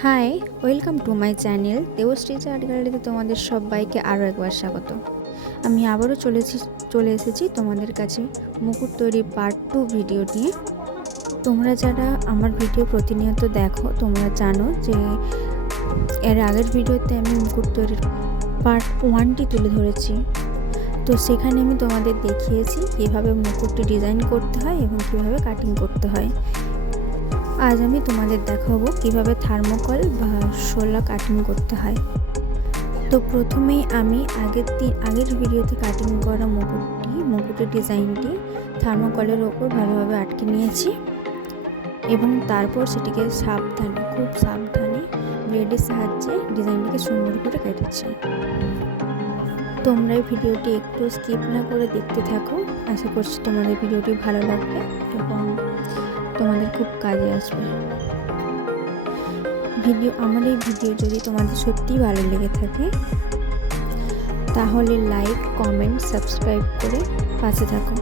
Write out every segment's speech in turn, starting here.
High, welcome to my channel Debashree art গ্যালারিতে তোমাদের সবাইকে আরও একবার স্বাগত। আমি আবারও চলে এসেছি তোমাদের কাছে মুকুট তৈরি পার্ট 2 ভিডিও নিয়ে। তোমরা যারা আমার ভিডিও প্রতিনিয়ত দেখো তোমরা জানো যে এর আগের ভিডিওতে আমি মুকুট তৈরির পার্ট 1টি তুলে ধরেছি। তো সেখানে আমি তোমাদের দেখিয়েছি কীভাবে মুকুটটি ডিজাইন করতে হয় এবং কীভাবে কাটিং করতে হয়। আজ আমি তোমাদের দেখাবো কিভাবে থার্মোকল বা শোলা কাটিং করতে হয়। তো প্রথমেই আমি আগের ভিডিওতে কাটিং করা মুকুটের ডিজাইনটি থার্মোকলের ওপর ভালোভাবে আটকে নিয়েছি এবং তারপর সেটিকে খুব সাবধানে ব্লেডের সাহায্যে ডিজাইনটিকে সুন্দর করে কেটেছি। তোমরা এই ভিডিওটি একটু স্কিপ না করে দেখতে থাকো। আশা করছি তোমাদের ভিডিওটি ভালো লাগবে এবং তোমাদের খুব কাজে আসবে। আমার এই ভিডিও যদি তোমাদের সত্যিই ভালো লেগে থাকে তাহলে লাইক, কমেন্ট, সাবস্ক্রাইব করে পাশে থাকো।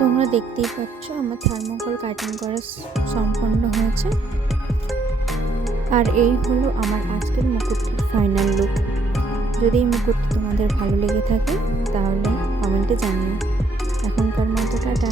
তোমরা দেখতেই পাচ্ছ আমার থার্মোকল কাটিং করা সম্পন্ন হয়েছে। আর এই হলো আমার আজকের মুকুটটির ফাইনাল লুক। যদি এই মুকুটটি তোমাদের ভালো লেগে থাকে তাহলে কমেন্টে জানিও। এখনকার মতো টাটা।